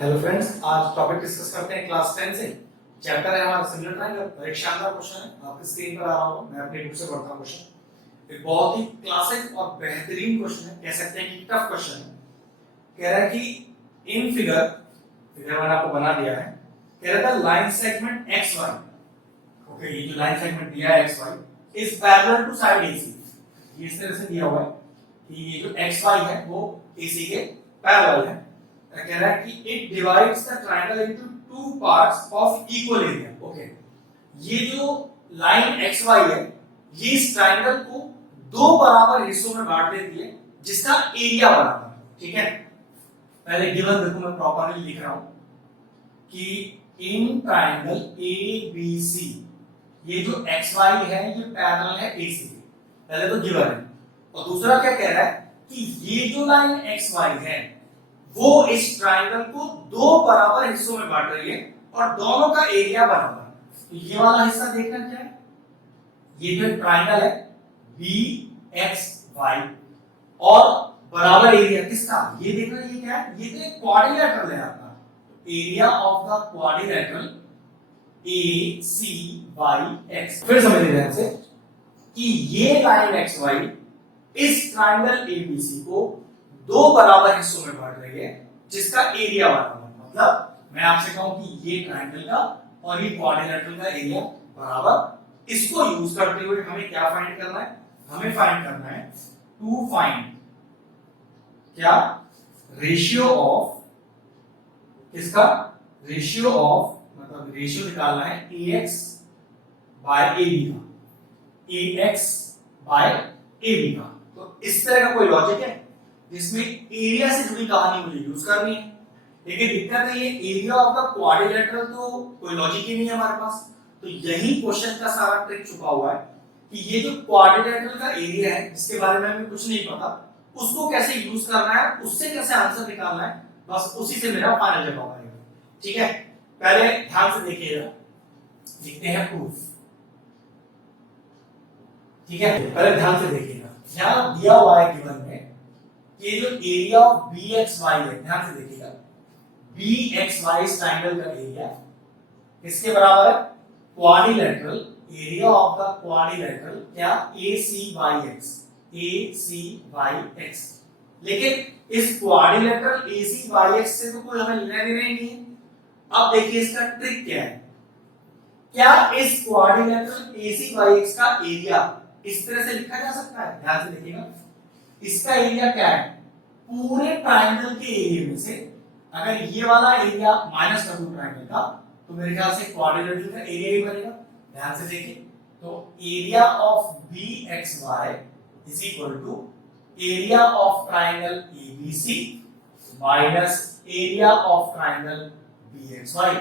Hello friends, आज topic discuss करते हैं क्लास 10 से। चैप्टर है हमारा सिमिलर ट्रायंगल। एक शानदार क्वेश्चन है, आपकी स्क्रीन पर आ रहा होगा। मैं अपनी बुक से पढ़ता हूं क्वेश्चन। एक बहुत ही क्लासिक और बेहतरीन क्वेश्चन है, कह सकते हैं कि टफ क्वेश्चन है। कह रहा है कि इन फिगर मैंने आपको बना दिया है। कह रहा था line segment X Y, okay, ये जो लाइन सेगमेंट दिया है X Y is parallel to side AC. ये इस तरह से दिया हुआ है कि ये जो एक्स वाई है वो एसी के पैरेलल है। कह रहा है कि it divides the triangle into two parts of equal area. Okay, ये जो लाइन एक्स वाई है ये इस ट्रायंगल को दो बराबर हिस्सों में बांट देती है जिसका एरिया बराबर है। ठीक है, पहले गिवन देखो, मैं प्रॉपर्ली लिख रहा हूं कि in triangle A B C ये जो एक्स वाई है ये पैरेलल है एसी के। पहले तो गिवन है, और दूसरा क्या कह रहा है कि ये जो लाइन एक्स वाई है वो इस ट्रायंगल को दो बराबर हिस्सों में बांट रही है और दोनों का एरिया बराबर है। तो ये वाला हिस्सा देखना क्या है, ये जो ट्रायंगल है बी एक्स वाई और बराबर एरिया किसका, ये देखना। ये क्या है, ये तो एक क्वाड्रिलेटरल है आपका। Area of the quadrilateral A C Y X. फिर समझिए ध्यान से कि ये लाइन एक्स वाई इस ट्रायंगल एबीसी को दो बराबर हिस्सों में बांट रही है जिसका एरिया बराबर है। मतलब मैं आपसे कहूं कि ये ट्रायंगल का और ये क्वाड्रिलेटरल का एरिया बराबर, इसको यूज करते हुए हमें क्या फाइंड करना है, हमें फाइंड करना है टू फाइंड क्या, रेशियो ऑफ, किसका, रेशियो ऑफ, मतलब रेशियो निकालना है ax बाय ab का, ax बाय ab का। तो इस तरह का कोई लॉजिक है जिसमें एरिया से जुड़ी कहानी मुझे यूज करनी है। लेकिन दिक्कत है ये एरिया ऑफ द क्वाड्रिलेटरल तो कोई लॉजिक ही नहीं है हमारे पास। तो यही क्वेश्चन का सारा ट्रिक छुपा हुआ है कि ये जो क्वाड्रिलेटरल का एरिया है जिसके बारे में हमें कुछ नहीं पता, उसको कैसे यूज करना है, उससे कैसे आंसर निकालना है, बस उसी से मेरा फाइनल जवाब आएगा। ठीक है, पहले ध्यान से देखिएगा, लिखते हैं प्रूफ। ठीक है, पहले ध्यान से देखिएगा, यहां दिया हुआ है गिवन में ये जो area of B X Y है, ध्यान से देखिएगा, बी एक्स वाई इस ट्रायंगल का एरिया किसके बराबर है, quadrilateral area of the quadrilateral क्या, A C Y X, A C Y X. लेकिन इस quadrilateral A C Y X से तो कोई हमें लेना देना ही नहीं है। अब देखिए इसका ट्रिक क्या है, क्या इस quadrilateral A C Y X का एरिया इस तरह से लिखा जा सकता है, ध्यान से देखिएगा, इसका एरिया क्या है, पूरे ट्रायंगल के एरिया में से अगर ये वाला एरिया माइनस कर दूं ट्रायंगल का तो मेरे ख्याल से क्वाड्रिलेटरल का एरिया ही बनेगा। ध्यान से देखिए, तो area of B X Y is equal to area of triangle ABC minus area of triangle B X Y.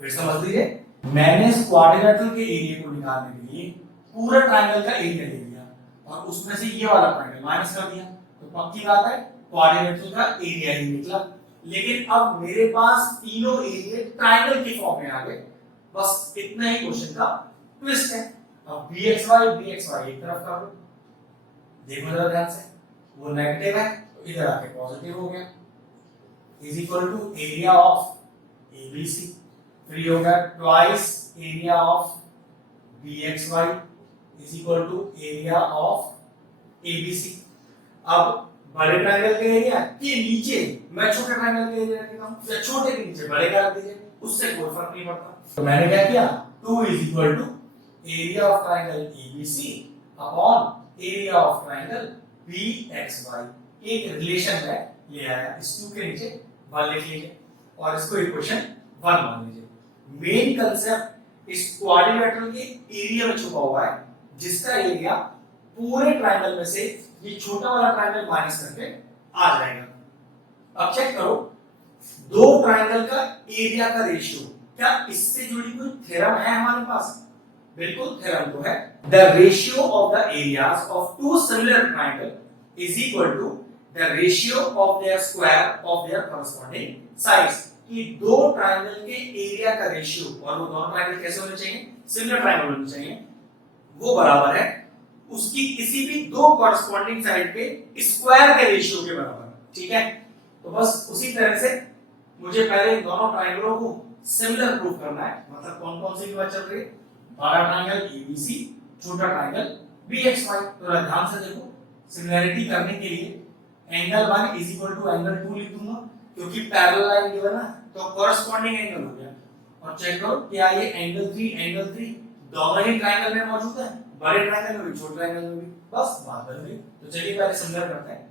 फिर समझ लीजिए, मैंने इस क्वाड्रिलेटरल के एरिया को निकालने के लिए पूरे ट्रायंगल का एरिया ले लिया और उसमें से ये वाला ट्रायंगल माइनस कर दिया, तो पक्की बात है क्वाड्रिलेटरल का एरिया ही निकला। लेकिन अब मेरे पास तीनों एरिया ट्रायंगल की फॉर्म में आ गए, बस इतना ही क्वेश्चन का ट्विस्ट है। अब bxy एक तरफ कर दो, देखो जरा ध्यान से, वो नेगेटिव है तो इधर आके पॉजिटिव हो गया, is equal to area of ABC, फिर ये होगा twice area of bxy is equal to area of ABC. अब बड़े ट्रायंगल के एरिया के नीचे मैं छोटे ट्रायंगल के एरिया रखता हूं, या छोटे के नीचे बड़े का रख दीजिए, उससे कोई फर्क नहीं पड़ता। तो मैंने क्या किया, 2 is equal to area of triangle ABC upon area of triangle BXY. एक रिलेशन है ले आया, इस 2 के नीचे 1 लिख लीजिए और इसको इक्वेशन 1 मान लीजिए। मेन कांसेप्ट इस क्वाड्रिलेटरल के एरिया में छुपा हुआ है जिसका एरिया पूरे ट्रायंगल में से ये छोटा वाला ट्रायंगल माइनस करके आ जाएगा। अब चेक करो, दो ट्रायंगल का एरिया का रेशियो, क्या इससे जुड़ी कोई थ्योरम है हमारे पास? बिल्कुल थ्योरम तो है। The ratio of the areas of two similar triangle is equal to the ratio of their square of their corresponding sides. कि दो ट्रायंगल के एरिया का रेशियो, और वो दोनों ट्रायंगल कैसे होने चाहिए, सिमिलर ट्रायंगल होने चाहिए, वो बराबर है उसकी किसी भी दो कॉरस्पॉन्डिंग साइड के स्क्वायर के रेशियो के बराबर। ठीक है, तो बस उसी तरह से मुझे पहले इन दोनों ट्रायंगलों को सिमिलर प्रूव करना है। मतलब कौन कौन सी की बात चल रही है? बड़ा ट्रायंगल एबीसी, छोटा ट्रायंगल बीएक्सवाई। तो ध्यान से देखो, सिमिलरिटी करने के लिए angle 1 is equal to angle 2 लिख दूंगा, क्योंकि पैरेलल लाइन गिवन है तो कॉरस्पॉन्डिंग एंगल हो गया। और चेक करो क्या ये एंगल 3 दोनों ही ट्रायंगल में मौजूद है, बड़े ट्रायंगल में भी छोटे ट्रायंगल में भी। बस बात बन गई। तो चलिए पहले सिमिलर करते हैं।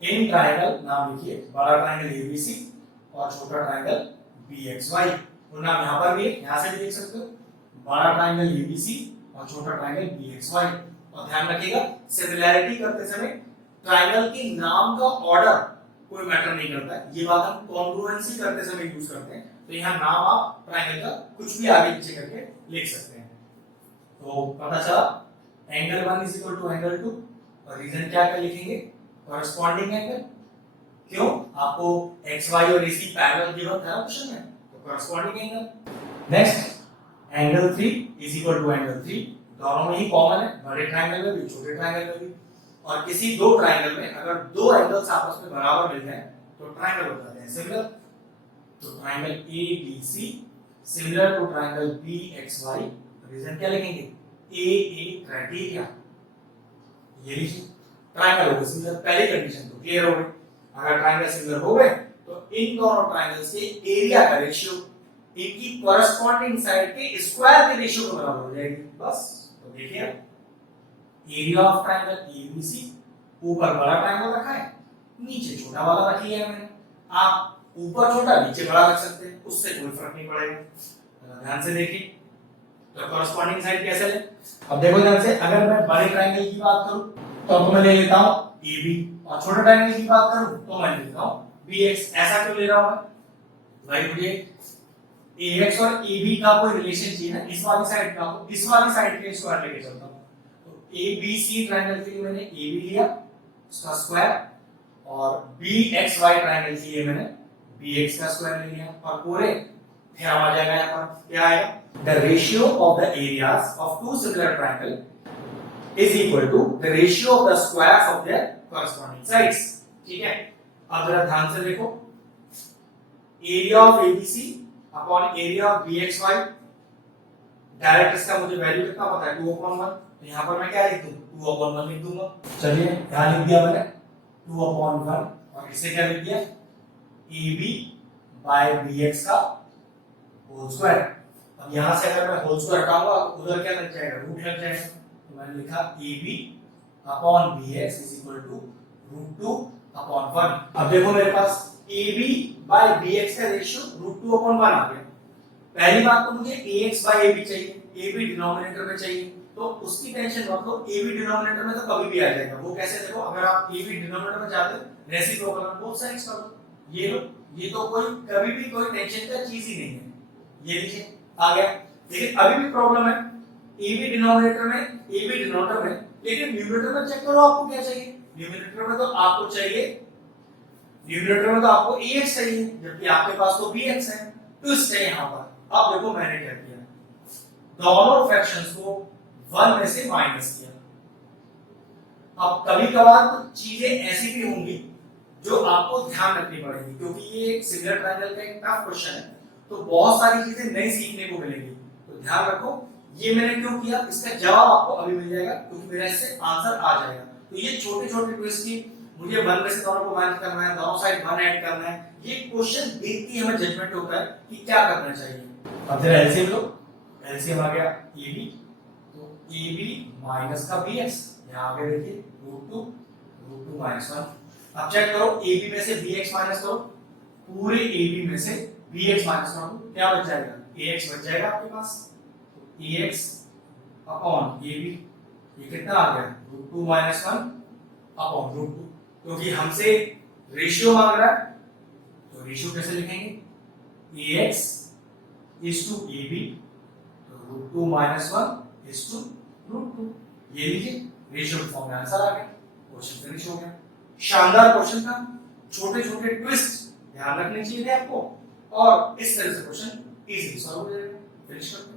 इन ट्रायंगल नाम लिखिए, बड़ा ट्रायंगल एबीसी और छोटा ट्रायंगल बीएक्सवाई। तो नाम यहां पर भी है, यहां से भी देख सकते हो, बड़ा ट्रायंगल एबीसी और छोटा ट्रायंगल बीएक्सवाई। और ध्यान रखिएगा, सिमिलैरिटी करते समय ट्रायंगल के नाम का ऑर्डर कोई मैटर नहीं करता है। ये बात हम कॉन्ग्रुएंसी करते समय यूज करते हैं। तो यहां नाम आप ट्रायंगल का कुछ भी आगे पीछे करके लिख सकते हैं। तो पता चला angle 1 is equal to angle 2। और रीजन क्या क्या लिखेंगे? Corresponding angle. क्यों? आपको एक्स वाई और एसी पैरेलल गिवन था क्वेश्चन में, तो corresponding angle. Next angle 3 is equal to angle 3। दोनों में ही कॉमन है, बड़े ट्रायंगल में भी छोटे ट्रायंगल में भी। और किसी दो ट्रायंगल में अगर दो एंगल्स आपस में बराबर मिल जाए तो ट्रायंगल हो जाते हैं सिमिलर। तो triangle ABC similar to triangle BXY. Reason क्या लिखेंगे? A criteria. ये लिखिए, ट्रायंगल हो गए सिमिलर, पहली कंडीशन तो क्लियर हो गई। अगर ट्रायंगल सिमिलर हो गए तो इन दोनों ट्रायंगल्स के एरिया का रेशियो इनकी कॉरस्पॉन्डिंग साइड के स्क्वायर के रेशियो के बराबर हो जाएगी। बस तो देखिए, एरिया ऑफ ट्रायंगल एबीसी, ऊपर बड़ा ट्रायंगल रखा है, नीचे छोटा वाला रख लिया है मैंने। आप ऊपर छोटा नीचे बड़ा रख सकते हैं, उससे कोई फर्क नहीं पड़ेगा। ध्यान से देखिए, तो कॉरस्पॉन्डिंग साइड कैसे ले? अब देखो ध्यान से, अगर मैं बड़े ट्रायंगल की बात करूं तो अब मैं ले लेता हूं AB, और छोटे ट्रायंगल की बात करूं तो मैं ले लेता हूं BX। ऐसा क्यों ले रहा हूं मैं? भाई मुझे AX और AB का कोई रिलेशन चाहिए ना, इस वाली साइड का, इस वाली साइड के स्क्वायर लेके चलता हूं। तो ABC ट्रायंगल के लिए मैंने AB लिया, उसका स्क्वायर, और BXY ट्रायंगल के लिए मैंने BX का स्क्वायर ले लिया। और पूरे थ्योरम आ जाएगा यहां पर। क्या आएगा? The ratio of the areas of two similar triangles is equal to the ratio of the squares of their corresponding sides। ठीक है, अब जरा ध्यान से देखो, area of ABC upon area of BXY. Direct इसका मुझे वैल्यू कितना पता है? 2/1। तो यहां पर मैं क्या लिख दूं? 2/1 लिख दूंगा। चलिए यहां लिख दिया मैंने 2/1, और इसे क्या लिख दिया? AB बाय BX का होल स्क्वायर। अब यहां से अगर मैं होल स्क्वायर हटाऊंगा तो उधर क्या लग जाएगा? रूट लग जाएगा। तो मैंने लिखा AB upon BX is equal to √2/1। अब देखो मेरे पास AB बाय BX का रेशियो √2/1 आ गया। पहली बात तो मुझे AX बाय AB चाहिए, AB डिनोमिनेटर में चाहिए, तो उसकी टेंशन मत लो, AB डिनोमिनेटर में तो कभी भी आ जाएगा। वो कैसे? देखो, अगर आप AB डिनोमिनेटर में चाहते हो रेसिप्रोकल में बोथ साइड्स कर दो। ये लो, ये तो कोई कभी भी कोई टेंशन का चीज ही नहीं है। ये देखिए आ गया। लेकिन अभी भी प्रॉब्लम है, AB डिनोमिनेटर में, लेकिन न्यूमरेटर में चेक करो आपको क्या चाहिए। न्यूमरेटर में तो आपको AX चाहिए, जबकि आपके पास तो BX है। ट्विस्ट है यहां पर। अब देखो मैंने क्या किया, दोनों फ्रैक्शंस को 1 में से माइनस किया। अब कभी कभार कुछ चीजें ऐसी भी होंगी जो आपको ध्यान रखनी पड़ेगी, क्योंकि ये एक सिमिलर ट्रायंगल का एक टफ क्वेश्चन है, तो बहुत सारी चीजें नई सीखने को मिलेंगी। तो ध्यान रखो, ये मैंने क्यों किया, इसका जवाब आपको अभी मिल जाएगा, क्योंकि मेरा इससे आंसर आ जाएगा। तो ये छोटे छोटे ट्विस्ट की, मुझे 1 में से दोनों को माइनस करना है, दोनों साइड 1 ऐड करना है, ये क्वेश्चन देख के हमें जजमेंट होता है कि क्या करना चाहिए। अब जरा एलसीएम लो, एलसीएम आ गया AB, तो AB माइनस का BX, यहां आगे देखिए √2 माइनस 1। अब चेक करो, AB में से BX माइनस करो, पूरे AB में से BX माइनस करो, क्या बच जाएगा? AX बच जाएगा आपके पास। तो AX अपॉन AB, ये कितना आ गया? √2 माइनस 1 अपॉन √2, क्योंकि हमसे रेशियो मांग रहा है, तो रेशियो कैसे लिखेंगे? AX इज टू AB, तो √2 माइनस 1 इज टू √2। ये लीजिए, रेशियो फॉर्म में आंसर आ गया, क्वेश्चन फिनिश हो गया। शानदार क्वेश्चन था, छोटे छोटे ट्विस्ट ध्यान रखने चाहिए थे आपको, और इस तरह से क्वेश्चन इजीली सॉल्व हो जाएगा। फिनिश करते हैं।